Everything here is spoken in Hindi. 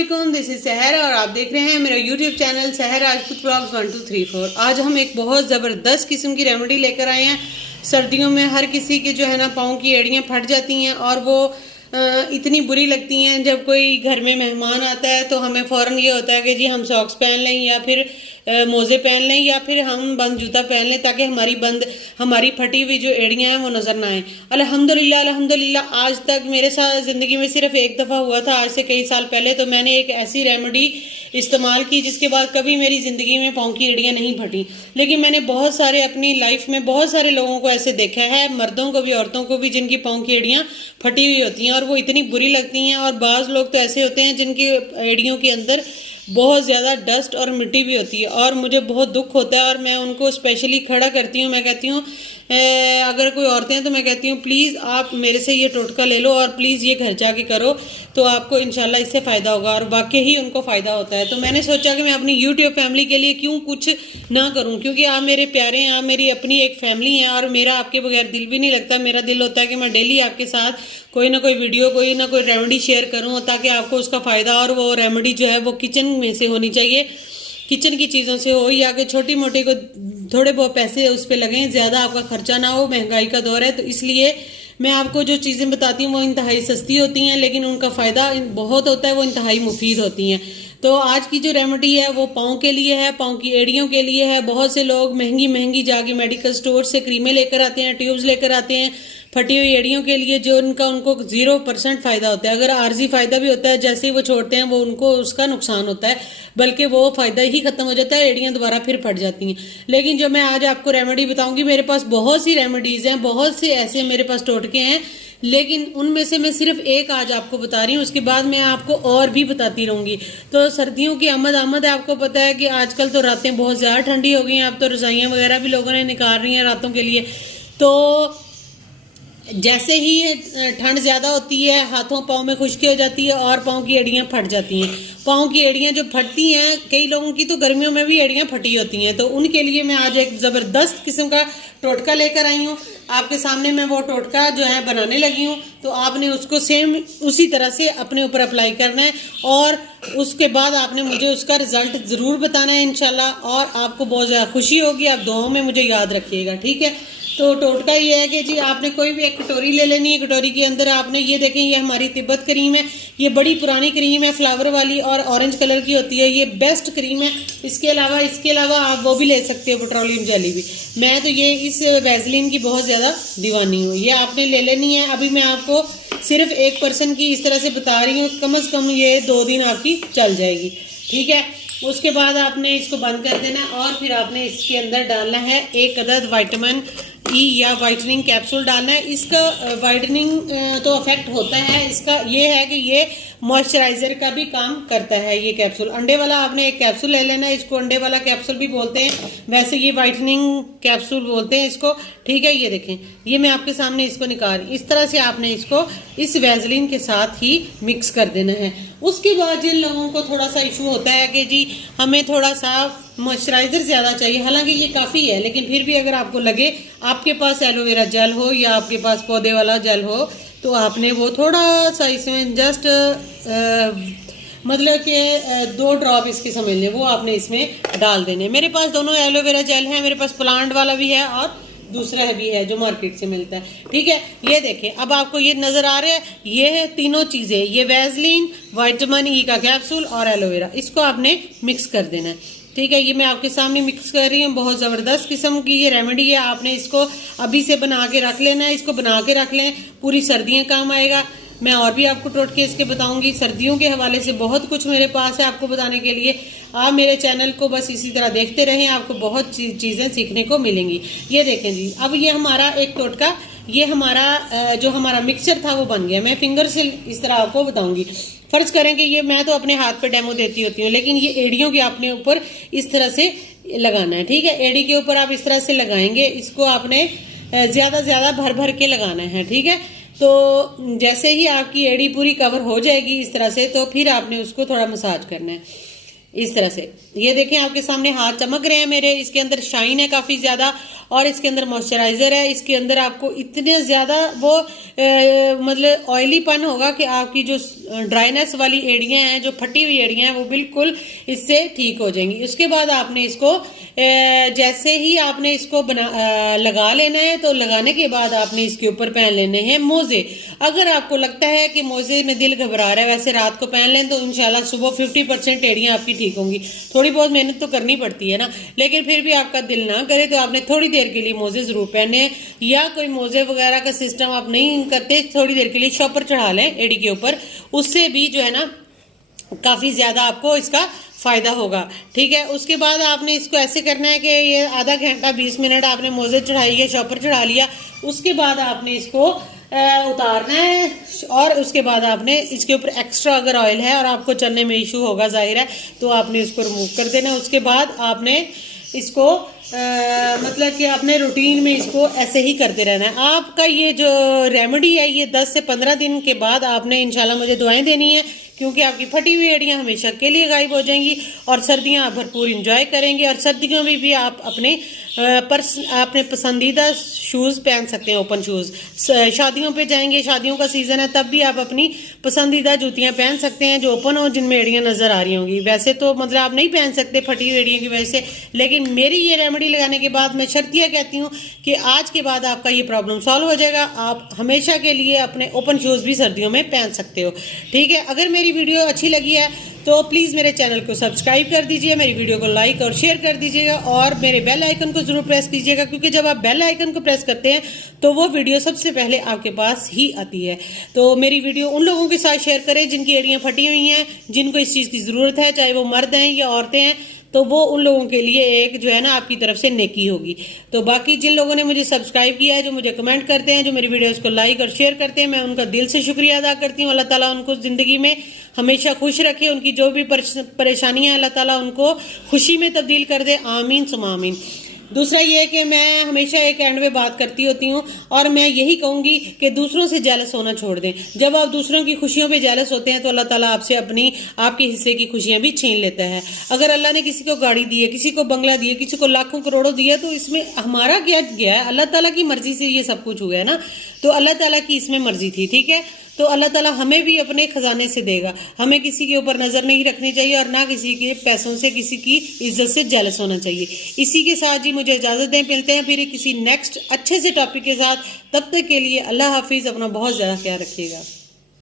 अस्सलाम, दिस इज सहर और आप देख रहे हैं मेरा यूट्यूब चैनल सहर राजपूत व्लॉग्स 1 2 3 4। आज हम एक बहुत ज़बरदस्त किस्म की रेमेडी लेकर आए हैं। सर्दियों में हर किसी के जो है ना पाँव की एड़ियाँ फट जाती हैं और वो इतनी बुरी लगती हैं। जब कोई घर में मेहमान आता है तो हमें फ़ौरन ये होता है कि जी हम सॉक्स पहन लें या फिर मोज़े पहन लें या फिर हम बंद जूता पहन लें ताकि हमारी फटी हुई जो एड़ियाँ हैं वो नज़र ना आए। अल्हम्दुलिल्लाह आज तक मेरे साथ ज़िंदगी में सिर्फ एक दफ़ा हुआ था, आज से कई साल पहले। तो मैंने एक ऐसी रेमेडी इस्तेमाल की जिसके बाद कभी मेरी ज़िंदगी में पाँव की एड़ियाँ नहीं फटी। लेकिन मैंने बहुत सारे अपनी लाइफ में बहुत सारे लोगों को ऐसे देखा है, मर्दों को भी औरतों को भी, जिनकी पाँव की एड़ियाँ फटी हुई होती हैं और वो इतनी बुरी लगती हैं। और बाज़ लोग तो ऐसे होते हैं जिनकी एड़ियों के अंदर बहुत ज़्यादा डस्ट और मिट्टी भी होती है और मुझे बहुत दुख होता है और मैं उनको स्पेशली खड़ा करती हूँ। मैं कहती हूँ अगर कोई औरतें हैं तो मैं कहती हूँ प्लीज़ आप मेरे से ये टोटका ले लो और प्लीज़ ये घर जाके करो तो आपको इंशाल्लाह इससे फ़ायदा होगा। और वाकई ही उनको फ़ायदा होता है। तो मैंने सोचा कि मैं अपनी यूट्यूब फैमिली के लिए क्यों कुछ ना करूँ, क्योंकि आप मेरे प्यारे हैं, आप मेरी अपनी एक फैमिली हैं और मेरा आपके बगैर दिल भी नहीं लगता। मेरा दिल होता है कि मैं डेली आपके साथ कोई ना कोई वीडियो, कोई ना कोई रेमेडी शेयर करूँ ताकि आपको उसका फ़ायदा, और वो रेमेडी जो है वो किचन में से होनी चाहिए, किचन की चीज़ों से हो या कि छोटी मोटी को थोड़े बहुत पैसे उस पर लगें, ज़्यादा आपका खर्चा ना हो। महंगाई का दौर है तो इसलिए मैं आपको जो चीज़ें बताती हूँ वो इंतहाई सस्ती होती हैं लेकिन उनका फ़ायदा बहुत होता है, वो इंतहाई मुफीद होती हैं। तो आज की जो रेमेडी है वो पाँव के लिए है, पाँव की एड़ियों के लिए है। बहुत से लोग महंगी महंगी जाके मेडिकल स्टोर से क्रीमें लेकर आते हैं, ट्यूब्स लेकर आते हैं फटी हुई एड़ियों के लिए, जो उनको 0% फ़ायदा होता है। अगर आर्जी फ़ायदा भी होता है, जैसे ही वो छोड़ते हैं वो उनको उसका नुकसान होता है, बल्कि वो फ़ायदा ही ख़त्म हो जाता है, एड़ियाँ दोबारा फिर फट जाती हैं। लेकिन जो मैं आज आपको रेमेडी बताऊंगी, मेरे पास बहुत सी रेमेडीज़ हैं, बहुत से ऐसे मेरे पास टोटके हैं, लेकिन उनमें से मैं सिर्फ एक आज आपको बता रही हूँ, उसके बाद मैं आपको और भी बताती रहूँगी। तो सर्दियों की आमद है, आपको पता है कि आजकल तो रातें बहुत ज़्यादा ठंडी हो गई हैं। अब तो रज़ाइयाँ वगैरह भी लोगों ने निकाल रही हैं रातों के लिए। तो जैसे ही ठंड ज़्यादा होती है, हाथों पाँव में खुश्की हो जाती है और पाँव की एड़ियाँ फट जाती हैं। पाँव की एड़ियाँ जो फटती हैं, कई लोगों की तो गर्मियों में भी एड़ियाँ फटी होती हैं, तो उनके लिए मैं आज एक ज़बरदस्त किस्म का टोटका लेकर आई हूँ। आपके सामने मैं वो टोटका जो है बनाने लगी हूँ, तो आपने उसको सेम उसी तरह से अपने ऊपर अप्लाई करना है और उसके बाद आपने मुझे उसका रिज़ल्ट ज़रूर बताना है इंशाल्लाह, और आपको बहुत ज़्यादा खुशी होगी। आप दुआओं में मुझे याद रखिएगा, ठीक है। तो टोटका ये है कि जी आपने कोई भी एक कटोरी ले लेनी है। कटोरी के अंदर आपने ये देखें, ये हमारी तिब्बत क्रीम है, ये बड़ी पुरानी क्रीम है, फ्लावर वाली और ऑरेंज कलर की होती है, ये बेस्ट क्रीम है। इसके अलावा आप वो भी ले सकते हो, पेट्रोलियम जेली भी। मैं तो ये इस वैसलीन की बहुत ज़्यादा दीवानी हूँ, ये आपने ले लेनी है। अभी मैं आपको सिर्फ 1% की इस तरह से बता रही हूँ, कम से कम ये 2 दिन आपकी चल जाएगी, ठीक है। उसके बाद आपने इसको बंद कर देना और फिर आपने इसके अंदर डालना है 1 अदद विटामिन ई या वाइटनिंग कैप्सूल डालना है। इसका वाइटनिंग तो अफेक्ट होता है, इसका ये है कि ये मॉइस्चराइज़र का भी काम करता है ये कैप्सूल। अंडे वाला आपने एक कैप्सूल ले लेना है, इसको अंडे वाला कैप्सूल भी बोलते हैं, वैसे ये वाइटनिंग कैप्सूल बोलते हैं इसको, ठीक है। ये देखें, ये मैं आपके सामने इसको निकाल रही, इस तरह से आपने इसको इस वैसलीन के साथ ही मिक्स कर देना है। उसके बाद जिन लोगों को थोड़ा सा इशू होता है कि जी हमें थोड़ा सा मॉइस्चराइज़र ज़्यादा चाहिए, हालांकि ये काफ़ी है, लेकिन फिर भी अगर आपको लगे, आपके पास एलोवेरा जेल हो या आपके पास पौधे वाला जेल हो, तो आपने वो थोड़ा सा इसमें जस्ट मतलब कि 2 ड्रॉप इसके समझ लें, वो आपने इसमें डाल देने। मेरे पास दोनों एलोवेरा जेल है, मेरे पास प्लांट वाला भी है और दूसरा भी है जो मार्केट से मिलता है, ठीक है। ये देखें, अब आपको ये नज़र आ रहा है, ये है तीनों चीज़ें, ये वैसलीन, विटामिन ई का कैप्सूल और एलोवेरा, इसको आपने मिक्स कर देना है, ठीक है। ये मैं आपके सामने मिक्स कर रही हूँ, बहुत ज़बरदस्त किस्म की ये रेमेडी है। आपने इसको अभी से बना के रख लेना है, इसको बना के रख लें, पूरी सर्दियाँ काम आएगा। मैं और भी आपको टोटके इसके बताऊंगी, सर्दियों के हवाले से बहुत कुछ मेरे पास है आपको बताने के लिए। आप मेरे चैनल को बस इसी तरह देखते रहें, आपको बहुत चीज़ें सीखने को मिलेंगी। ये देखें जी, अब ये हमारा एक टोटका, ये हमारा जो हमारा मिक्सचर था वो बन गया। मैं फिंगर से इस तरह आपको बताऊंगी। फर्ज करें कि ये मैं तो अपने हाथ पे डेमो देती होती हूँ, लेकिन ये एड़ियों के आपने ऊपर इस तरह से लगाना है, ठीक है। एड़ी के ऊपर आप इस तरह से लगाएंगे, इसको आपने ज़्यादा भर भर के लगाना है, ठीक है। तो जैसे ही आपकी एड़ी पूरी कवर हो जाएगी इस तरह से, तो फिर आपने उसको थोड़ा मसाज करना है इस तरह से। ये देखें, आपके सामने हाथ चमक रहे हैं मेरे, इसके अंदर शाइन है काफ़ी ज़्यादा और इसके अंदर मॉइस्चराइजर है। इसके अंदर आपको इतने ज़्यादा वो मतलब ऑयलीपन होगा कि आपकी जो ड्राइनेस वाली एड़ियाँ हैं, जो फटी हुई एड़ियाँ हैं, वो बिल्कुल इससे ठीक हो जाएंगी। उसके बाद आपने इसको जैसे ही आपने इसको लगा लेना है, तो लगाने के बाद आपने इसके ऊपर पहन लेने हैं मोजे। अगर आपको लगता है कि मोजे में दिल घबरा रहा है, वैसे रात को पहन लें तो इंशाल्लाह सुबह 50% एड़ियाँ आपकी ठीक होंगी। थोड़ी बहुत मेहनत तो करनी पड़ती है ना, लेकिन फिर भी आपका दिल ना करे तो आपने थोड़ी देर के लिए मोजे ज़रूर पहने, या कोई मोजे वगैरह का सिस्टम आप नहीं करते, थोड़ी देर के लिए शॉपर चढ़ा लें एड़ी के ऊपर, उससे भी जो है ना काफ़ी ज़्यादा आपको इसका फ़ायदा होगा। ठीक है, उसके बाद आपने इसको ऐसे करना है कि ये आधा घंटा 20 मिनट आपने मोजे चढ़ाई है, शॉपर चढ़ा लिया, उसके बाद आपने इसको उतारना है, और उसके बाद आपने इसके ऊपर एक्स्ट्रा अगर ऑयल है और आपको चलने में इशू होगा जाहिर है, तो आपने इसको रिमूव कर देना। उसके बाद आपने इसको मतलब कि अपने रूटीन में इसको ऐसे ही करते रहना है। आपका ये जो रेमेडी है ये 10 से 15 दिन के बाद आपने इंशाल्लाह मुझे दुआएं देनी है, क्योंकि आपकी फटी हुई एड़ियाँ हमेशा के लिए गायब हो जाएंगी और सर्दियाँ आप भरपूर इंजॉय करेंगे। और सर्दियों में भी आप अपने पसंदीदा शूज़ पहन सकते हैं, ओपन शूज़। शादियों पे जाएंगे, शादियों का सीज़न है, तब भी आप अपनी पसंदीदा जूतियाँ पहन सकते हैं जो ओपन हो, जिनमें एड़ियाँ नज़र आ रही होंगी। वैसे तो मतलब आप नहीं पहन सकते फटी हुई एड़ियों की वजह से, लेकिन मेरी ये रेमेडी लगाने के बाद मैं शर्तिया कहती हूँ कि आज के बाद आपका ये प्रॉब्लम सॉल्व हो जाएगा। आप हमेशा के लिए अपने ओपन शूज़ भी सर्दियों में पहन सकते हो। ठीक है, अगर मेरी वीडियो अच्छी लगी है तो प्लीज़ मेरे चैनल को सब्सक्राइब कर दीजिए, मेरी वीडियो को लाइक और शेयर कर दीजिएगा, और मेरे बेल आइकन को ज़रूर प्रेस कीजिएगा, क्योंकि जब आप बेल आइकन को प्रेस करते हैं तो वो वीडियो सबसे पहले आपके पास ही आती है। तो मेरी वीडियो उन लोगों के साथ शेयर करें जिनकी एड़ियाँ फटी हुई हैं, जिनको इस चीज़ की ज़रूरत है, चाहे वो मर्द हैं या औरतें हैं, तो वो उन लोगों के लिए एक जो है ना आपकी तरफ से नेकी होगी। तो बाकी जिन लोगों ने मुझे सब्सक्राइब किया है, जो मुझे कमेंट करते हैं, जो मेरी वीडियोस को लाइक और शेयर करते हैं, मैं उनका दिल से शुक्रिया अदा करती हूँ। अल्लाह ताला उनको ज़िंदगी में हमेशा खुश रखे, उनकी जो भी परेशानियाँ अल्लाह ताला उनको खुशी में तब्दील कर दे, आमीन सुमा आमीन। दूसरा ये कि मैं हमेशा एक एंड में बात करती होती हूँ, और मैं यही कहूँगी कि दूसरों से जेलस होना छोड़ दें। जब आप दूसरों की खुशियों पे जेलस होते हैं तो अल्लाह ताला आपसे आपके हिस्से की खुशियाँ भी छीन लेता है। अगर अल्लाह ने किसी को गाड़ी दी है, किसी को बंगला दिया, किसी को लाखों करोड़ों दिया, तो इसमें हमारा क्या गया है? अल्लाह ताला की मर्जी से ये सब कुछ हुआ है ना, तो अल्लाह ताला की इसमें मर्जी थी। ठीक है, तो अल्लाह ताला हमें भी अपने खजाने से देगा। हमें किसी के ऊपर नज़र नहीं रखनी चाहिए, और ना किसी के पैसों से, किसी की इज्जत से जेलस होना चाहिए। इसी के साथ जी मुझे इजाज़त दें, मिलते हैं फिर किसी नेक्स्ट अच्छे से टॉपिक के साथ। तब तक के लिए अल्लाह हाफिज़, अपना बहुत ज़्यादा ख्याल रखिएगा।